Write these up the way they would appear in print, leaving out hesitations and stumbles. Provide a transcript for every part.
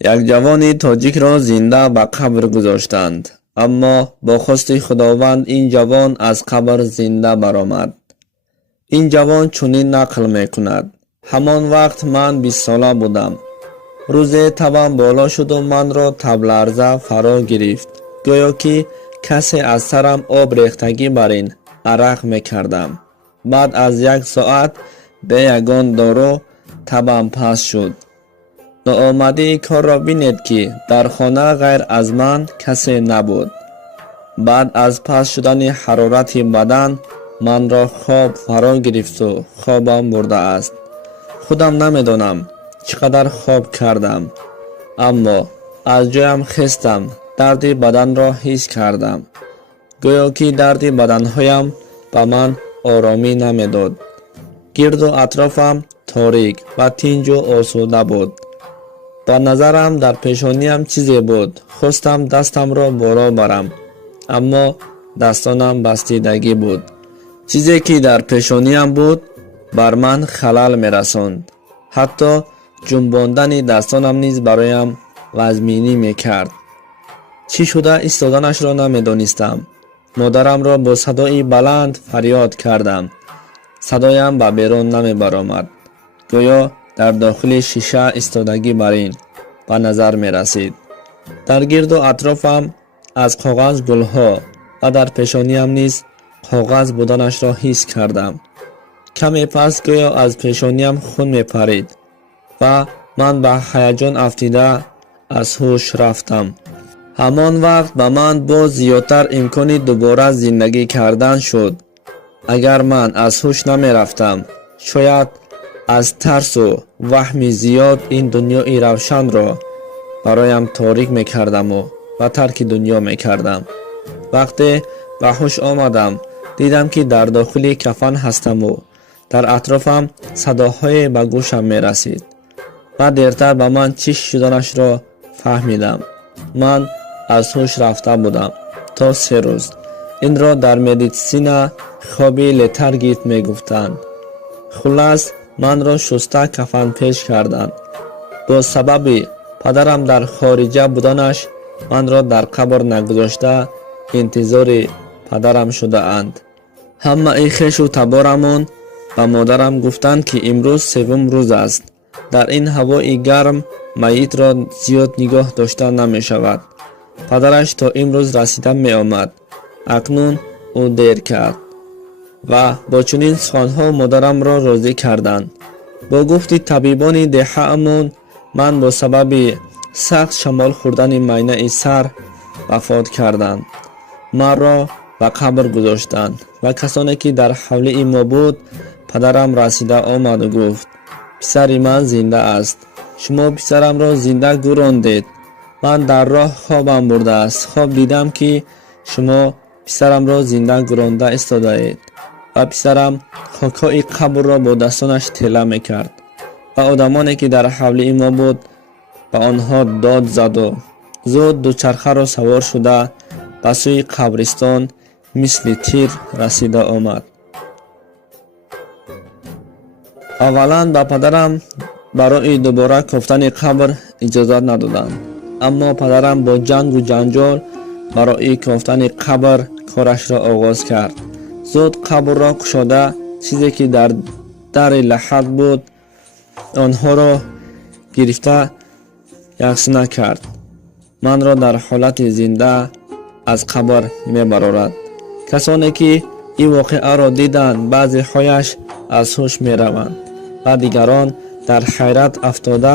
як ҷавони тоҷикро зинда ба қабр гузоштанд, аммо бо хости худованд ин ҷавон аз қабр зинда баромад. ин ҷавон чунин нақл мекунад: ҳамон вақт ман 20 сола будам. рӯзе табам боло шуду манро табларза фаро гирифт, гӯё ки касе аз сарам об рехтагӣ бар ин арақ мекардам. баъд аз 1 соат бе ягон дору табам паст шуд. ноомадии корро бинед ки дар хона ғайр аз ман касе набуд. баъд аз паст шудани ҳарорати бадан манро хоб фаро гирифту хобам бурдааст. худам намедонам чӣ қадар хоб кардам, аммо аз ҷоям хестам, дарди баданро ҳис кардам, гӯё ки дарди баданҳоям ба ман оромӣ намедод. гирду атрофам торик ва тинҷу осуда буд. ба назарам дар пешониям чизе буд. хостам дастамро боло барам, аммо дастонам бастидагӣ буд. чизе ки дар пешониям буд бар ман халал мерасонд. ҳатто ҷумбондани дастонам низ бароям вазминӣ мекард. чӣ шуда истоданашро намедонистам. модарамро бо садои баланд фарёд кардам. садоям ба берун намебаромад. гӯё дар дохили шиша истодагӣ бар ин ба назар мерасид. дар гирду атрофам аз коғаз гулҳо ва дар пешониям низ коғаз буданашро ҳис кардам. каме пас гӯё аз пешониям хун мепарид ва ман ба ҳаяҷон афтида аз ҳуш рафтам. ҳамон вақт ба ман боз зиёдтар имкони дубора зиндагӣ кардан шуд. агар ман аз ҳуш намерафтам, шояд аз тарсу ваҳми зиёд ин дунёи равшанро бароям торик мекардаму ва тарки дунё мекардам. вақте ба ҳуш омадам, дидам ки дар дохили кафан ҳастаму дар атрофам садоҳое ба гӯшам мерасид. ва дертар ба ман чӣ шуданашро фаҳмидам. ман аз ҳуш рафта будам то 3 рӯз. инро дар медитсина хоби летаргит мегуфтанд. хулас манро шуста кафанпеш карданд. бо сабаби падарам дар хориҷа буданаш манро дар қабр нагузошта интизори падарам шудаанд. ҳамаи хешу таборамон ба модарам гуфтанд ки имрӯз 3-ум рӯз аст. дар ин ҳавои гарм майитро зиёд нигоҳ дошта намешавад. падараш то имрӯз расида меомад. акнун ӯ дер кард. ва бо чунин суханҳо модарамро розӣ карданд. бо гуфти табибони деҳаамон ман бо сабаби сахт шамол хӯрдани майнаи сар вафот кардам. маро ба қабр гузоштанд ва касоне ки дар ҳавлии мо буд, падарам расида омаду гуфт: писари ман зинда аст. шумо писарамро зинда гӯрондед. ман дар роҳ хобам бурдааст. хоб дидам ки шумо писарамро зинда гӯронда истодаед. ва писарам хокҳои қабрро бо дастонаш тела мекард. ва одамоне ки дар ҳавлии мо буд ба онҳо дод заду зуд дучархаро савор шуда ба сӯи қабристон мисли тир расида омад. аввалан ба падарам барои дубора кофтани қабр иҷозат надоданд. аммо падарам бо ҷангу ҷанҷол барои кофтани қабр корашро оғоз кард. зуд қабрро кушода чизе ки дар дари лаҳад буд, онҳоро гирифта яксина кард. манро дар ҳолати зинда аз қабр мебарорад. касоне ки ин воқеаро диданд, баъзеҳояш аз ҳуш мераванд ва дигарон дар ҳайрат афтода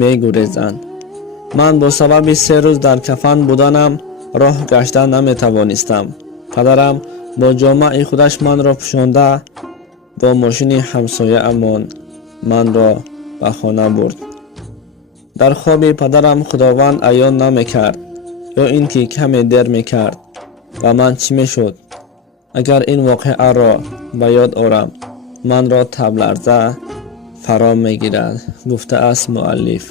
мегурезанд. ман бо сабаби 3 рӯз дар кафан буданам роҳ гашта наметавонистам. падарам бо ҷомаи худаш манро пӯшонда бо мошини ҳамсояамон манро ба хона бурд. дар хоби падарам худованд аён намекард ё ин ки каме дер мекард. ба ман чӣ мешуд? агар ин воқеаро ба ёд орам, манро табларза фаро мегирад, гуфтааст муаллиф.